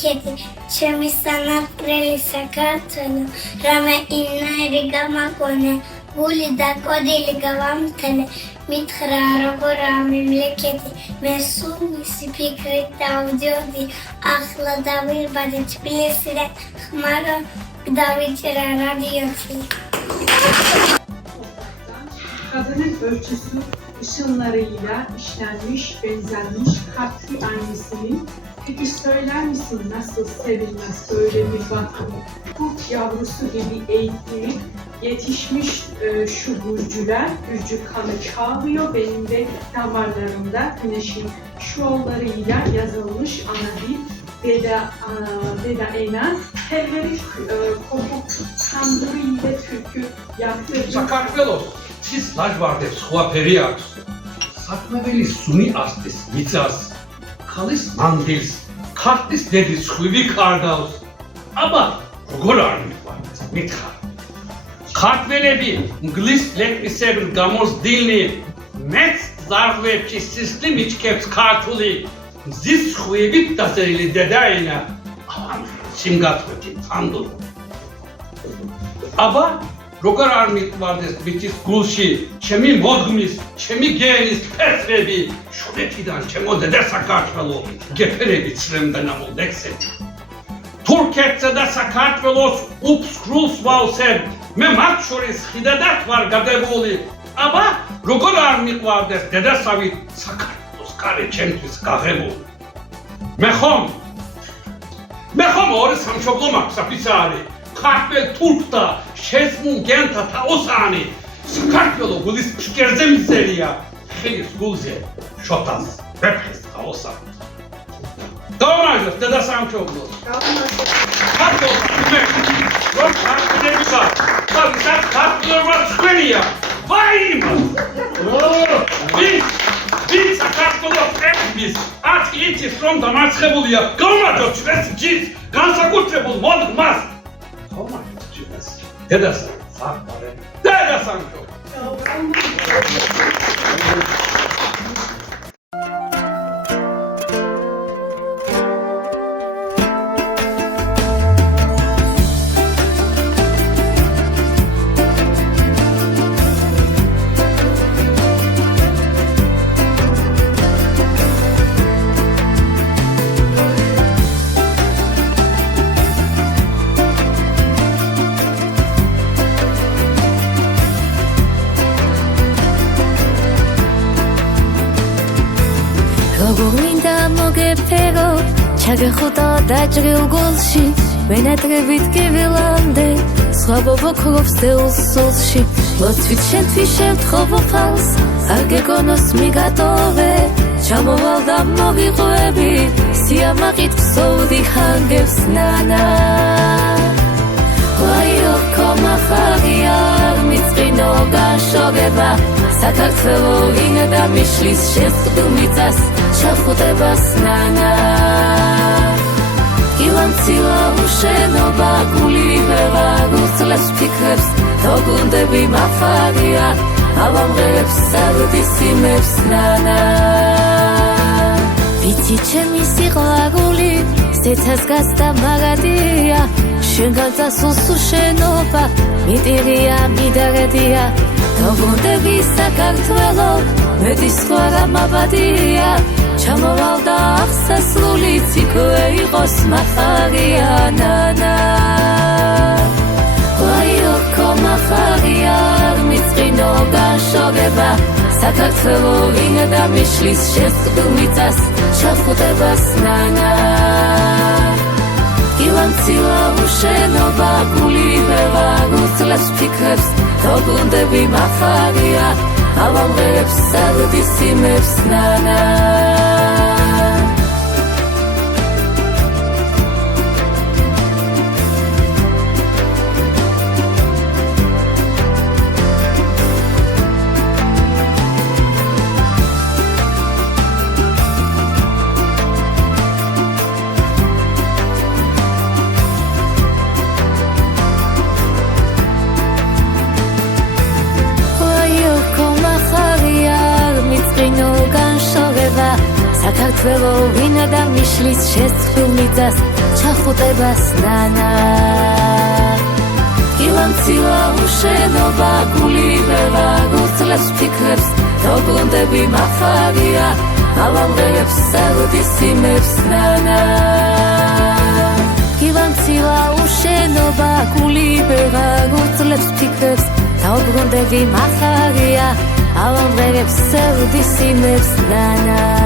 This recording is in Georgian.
ლეკეთი ჩემი სანაპირელი საქართველო რამე ინაირი გამაგონე გული და კოდილი გავამთენე მითხრა როგორ ამემლეკეთი მე სულ მისი ფიქრით დავდიოდი ახლა დავირბადე თბილისიდან ხმარო დავიჭერა რადიოთი Kadının ölçüsü ışınlarıyla işlenmiş, benzermiş katli annesinin. Peki söyler misin nasıl sevilmez böyle bir vatan? Kurt yavrusu gibi eğitilip yetişmiş şu gürcüler, gürcü kanı çağlıyor benim de damarlarımda güneşin şuollarıyla yazılmış ana dil. Deda Eynaz, telleri kopuk kandırıyla türkü yaptırdı. Sakartvelos, siz lajvardev სხვა ფერი აქვს. საქმებელი სუნი ასტის, მიწას, ქალის მანდილს, ქართლის დედის ხვივი კარგავს. აბა, როგორ არ მიყვარდეს, მითხარ. ქართველები მგლის ლეკვისებრ გამოსდილნი, მეც ზარღვებში სისხლი მიჩქებს ქართული. მზის ხვივით დასერილი დედაენა, სიმგათხვეთი ანდო. აბა, როგორ არ მიყვარდეს მიწის გულში, ჩემი მოდგმის, ჩემი გენის ფერწლები, შვილეთიდან ჩემო დედა საქართველო, გეფერები ცრემდა ნამოლდექსები. თურქეთსა და საქართველოს უფსკრულს ვავსებ, მე მათ შორის ხიდადად ვარ გადებული. აბა, როგორ არ მიყვარდეს დედასავით საქართველოს კარი ჩემთვის გაღებული. მე ხომ ორი სამშობლო მაქვს აფიცარი. ქართველ თურქთა შეზმულ გენთა თაოსანი საქართველო გულის ფშკერზე მიზერია ხილის გულზე შოთას ვეფხის თაოსანი დავამაჟოს დედა სამშობლოს ქართველი მე რომ ქართველები ვარ და ვისაც ქართველმა ხვენია ვაიმა ვინ საქართველოს ეთნის ათი იცის რომ დამარცხებულია გავმარჯვოთ ჩვენს ჯის განსაკუთრებულ მოდგმას Deda Sankare, Deda Sanko. ჩაგეხუტა დაჭრილ გულში ვენატრებით კივილამდე სხვა ბობო ქრობს დეულს სულში ლოცვით შენთვის შევთხოვო ფალს არ გეკონოს მიგატოვე ჩამოვალ და მოგიყვები სიამაყით ქსოვდი ჰანგებს ნანა ვაიო კომახარი არ მიწყინო განშოგება საქართველო ვინა და მიშლის შეწყდუმიწას ჩახუტებას ნანა ილამცილა უშენობა გული ვეღარ ფიქრებს თოგუნდები მახარია ავამღერებს სარდის იმებს ნანა ვიცი ჩემი სიყვარული ზეცას გასდა მაგადია შენგან წასულს უშენობა მიტირია მიდარედია თოგუნდები საქართველო მეტი სხვა რამაბადია ჩამოვალ და აღსასრული ციქვე იყოს მახარია ნანა ვაიო კომახარია არ მიწყინო განშოგება საქართველო ვინა და მიშლის შეწყდუმიწას ჩახუტებას ნანა ილამცილა უშენობა გული ვეღარ უძლებს ფიქრებს თოგუნდები მახარია ავამღერებს სარდის იმებს ნანა ქველო ვინა და მიშლის შეცხვილ მიწას ჩახუტებას ნანა ილამცილა უშენობა გული ვეღაგუძლებს ფიქრებს დობრუნდები მახარია ალამღერებს სერდის იმებს ნანა ილამცილა უშენობა გული ვეღაგუძლებს ფიქრებს დობრუნდები მახარია ალამღერებს სერდის იმებს ნანა